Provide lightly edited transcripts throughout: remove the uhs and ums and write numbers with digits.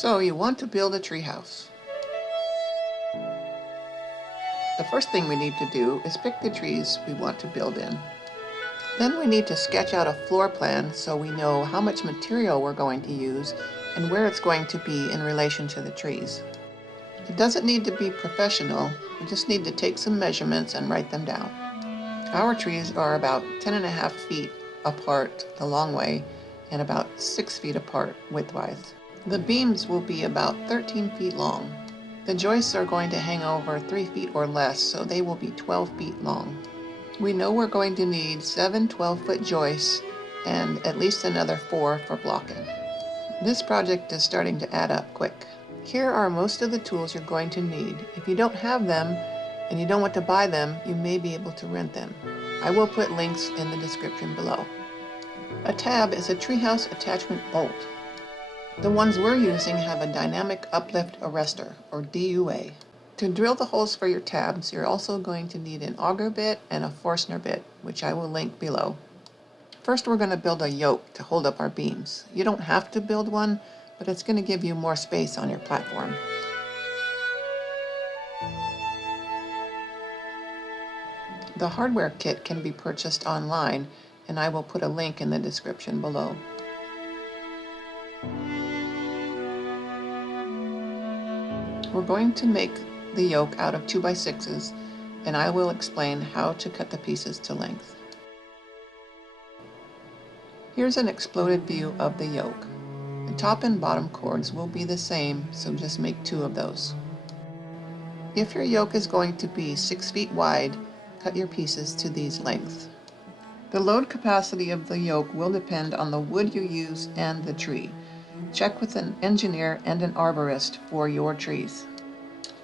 So you want to build a treehouse. The first thing we need to do is pick the trees we want to build in. Then we need to sketch out a floor plan so we know how much material we're going to use and where it's going to be in relation to the trees. It doesn't need to be professional, we just need to take some measurements and write them down. Our trees are about 10.5 feet apart the long way and about 6 feet apart widthwise. The beams will be about 13 feet long. The joists are going to hang over 3 feet or less, so they will be 12 feet long. We know we're going to need 7 12-foot joists and at least another 4 for blocking. This project is starting to add up quick. Here are most of the tools you're going to need. If you don't have them and you don't want to buy them, you may be able to rent them. I will put links in the description below. A tab is a treehouse attachment bolt. The ones we're using have a dynamic uplift arrestor, or DUA. To drill the holes for your tabs, you're also going to need an auger bit and a Forstner bit, which I will link below. First, we're going to build a yoke to hold up our beams. You don't have to build one, but it's going to give you more space on your platform. The hardware kit can be purchased online, and I will put a link in the description below. We're going to make the yoke out of 2x6s, and I will explain how to cut the pieces to length. Here's an exploded view of the yoke. The top and bottom cords will be the same, so just make 2 of those. If your yoke is going to be 6 feet wide, cut your pieces to these lengths. The load capacity of the yoke will depend on the wood you use and the tree. Check with an engineer and an arborist for your trees.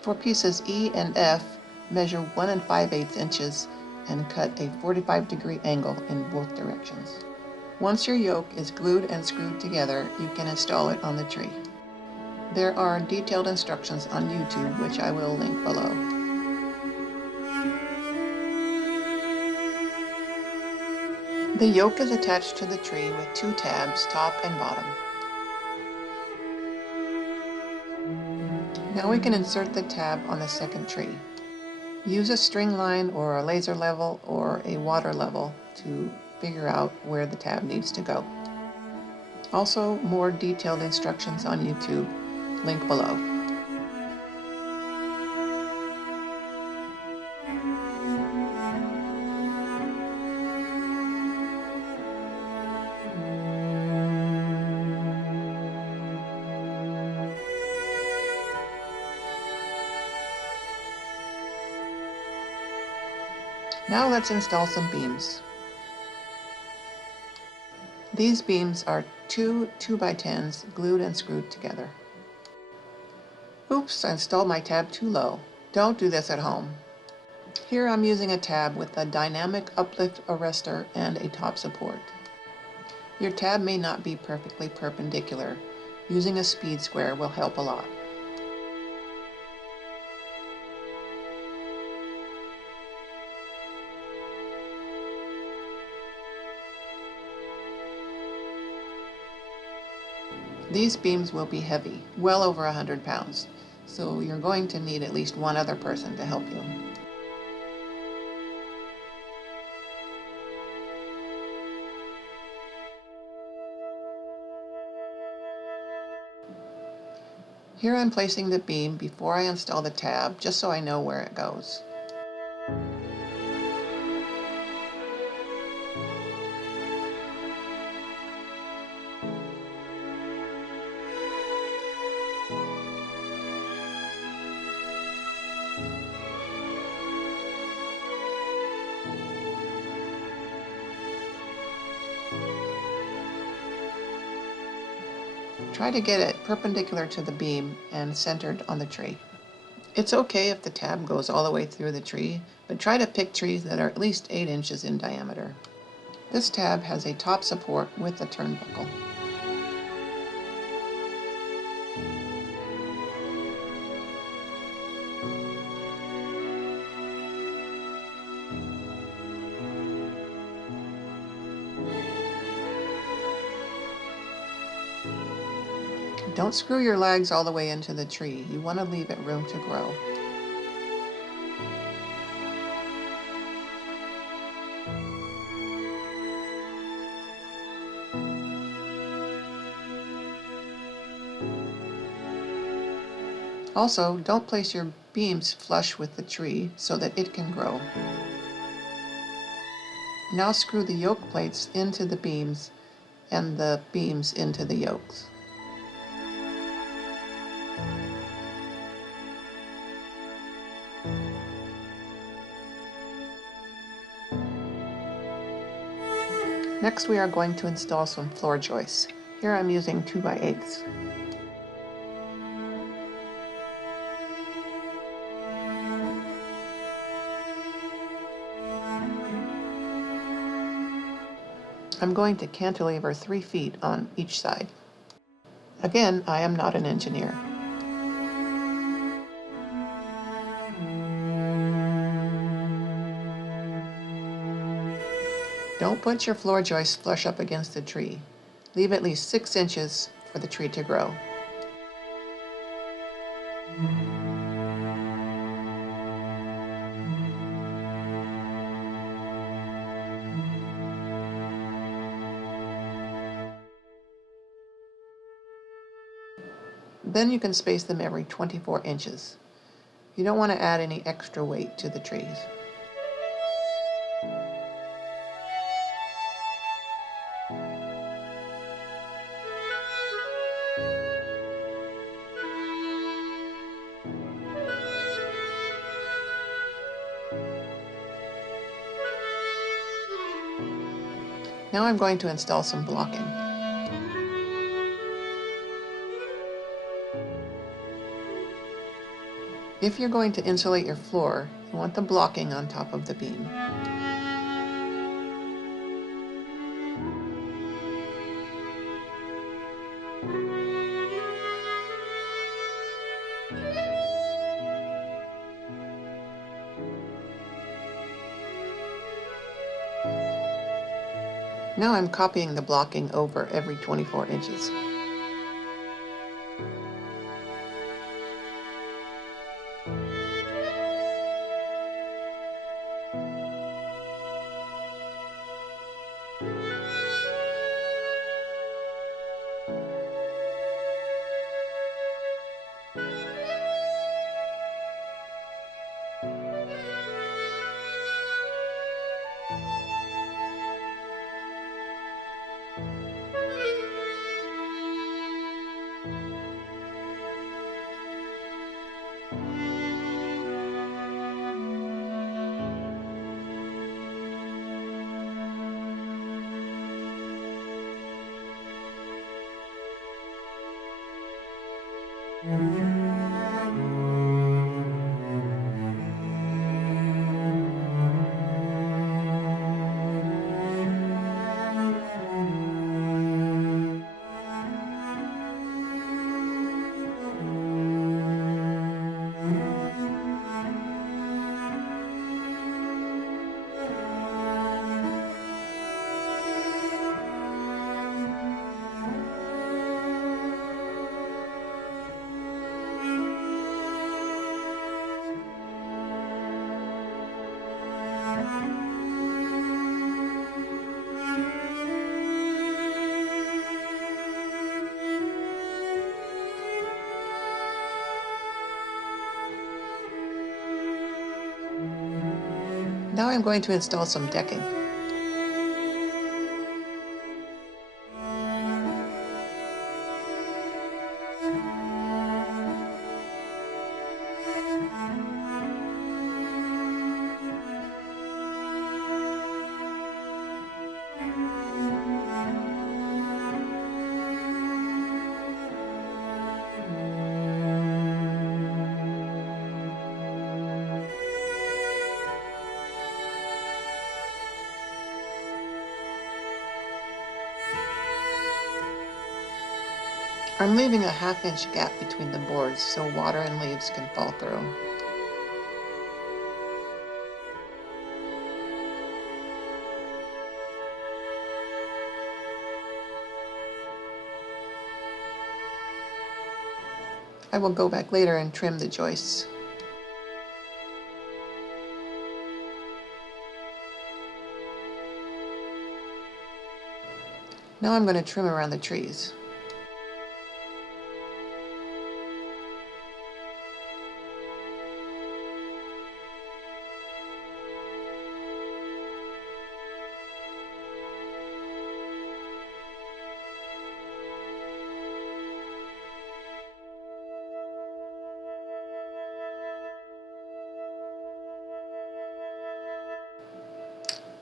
For pieces E and F, measure 1 5/8 inches and cut a 45-degree angle in both directions. Once your yoke is glued and screwed together, you can install it on the tree. There are detailed instructions on YouTube, which I will link below. The yoke is attached to the tree with 2 tabs, top and bottom. Now we can insert the tab on the second tree. Use a string line or a laser level or a water level to figure out where the tab needs to go. Also, more detailed instructions on YouTube, link below. Now let's install some beams. These beams are 2 2x10s glued and screwed together. Oops, I installed my tab too low. Don't do this at home. Here I'm using a tab with a dynamic uplift arrestor and a top support. Your tab may not be perfectly perpendicular. Using a speed square will help a lot. These beams will be heavy, well over 100 pounds, so you're going to need at least one other person to help you. Here I'm placing the beam before I install the tab, just so I know where it goes. Try to get it perpendicular to the beam and centered on the tree. It's okay if the tab goes all the way through the tree, but try to pick trees that are at least 8 inches in diameter. This tab has a top support with a turnbuckle. Don't screw your legs all the way into the tree. You want to leave it room to grow. Also, don't place your beams flush with the tree so that it can grow. Now screw the yoke plates into the beams and the beams into the yokes. Next we are going to install some floor joists. Here I'm using 2x8s. I'm going to cantilever 3 feet on each side. Again, I am not an engineer. Don't put your floor joists flush up against the tree. Leave at least 6 inches for the tree to grow. Then you can space them every 24 inches. You don't want to add any extra weight to the trees. Now I'm going to install some blocking. If you're going to insulate your floor, you want the blocking on top of the beam. Now I'm copying the blocking over every 24 inches. Now I'm going to install some decking. I'm leaving a 1/2 inch gap between the boards so water and leaves can fall through. I will go back later and trim the joists. Now I'm going to trim around the trees.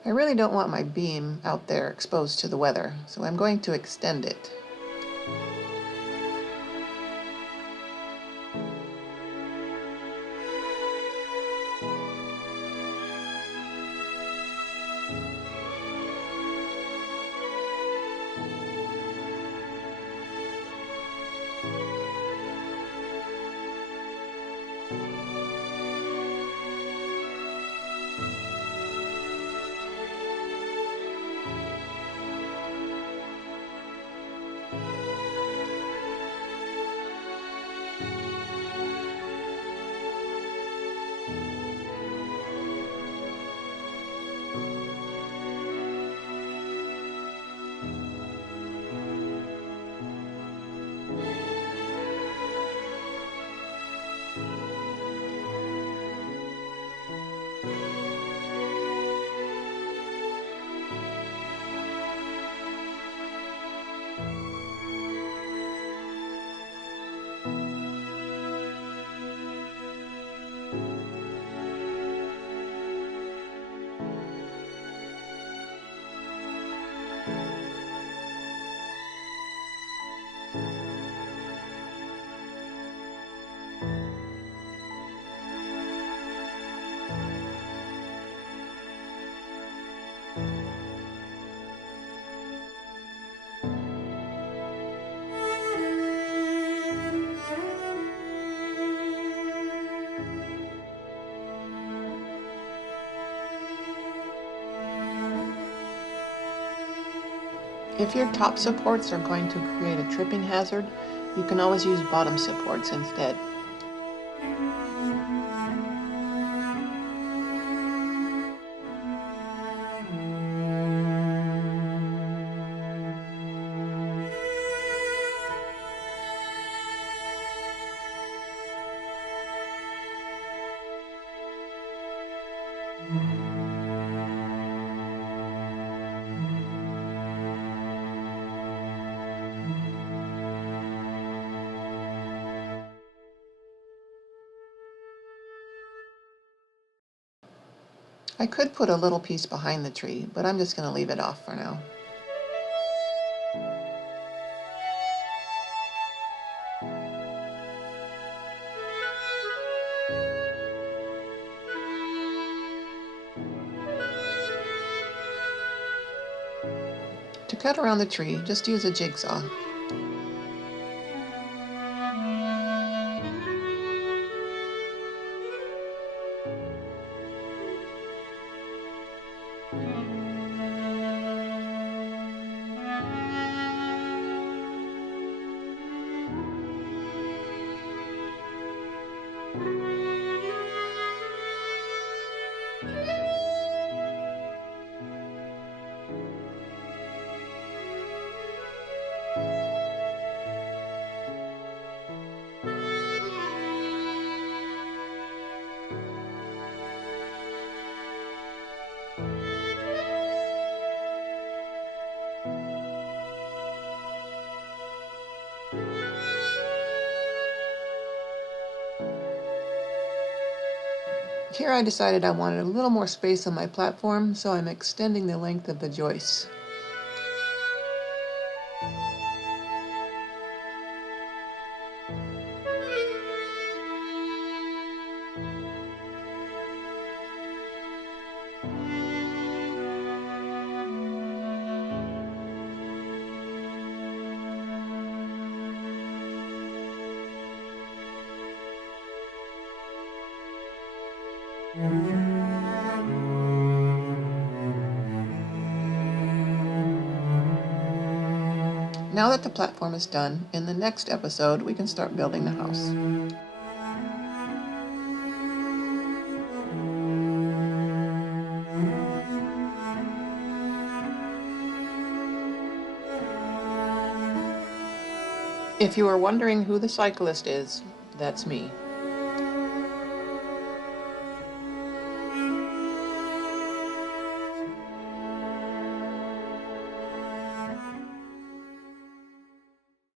I really don't want my beam out there exposed to the weather, so I'm going to extend it. If your top supports are going to create a tripping hazard, you can always use bottom supports instead. I could put a little piece behind the tree, but I'm just going to leave it off for now. To cut around the tree, just use a jigsaw. Here I decided I wanted a little more space on my platform, so I'm extending the length of the joists. Now that the platform is done, in the next episode we can start building the house. If you are wondering who the cyclist is, that's me.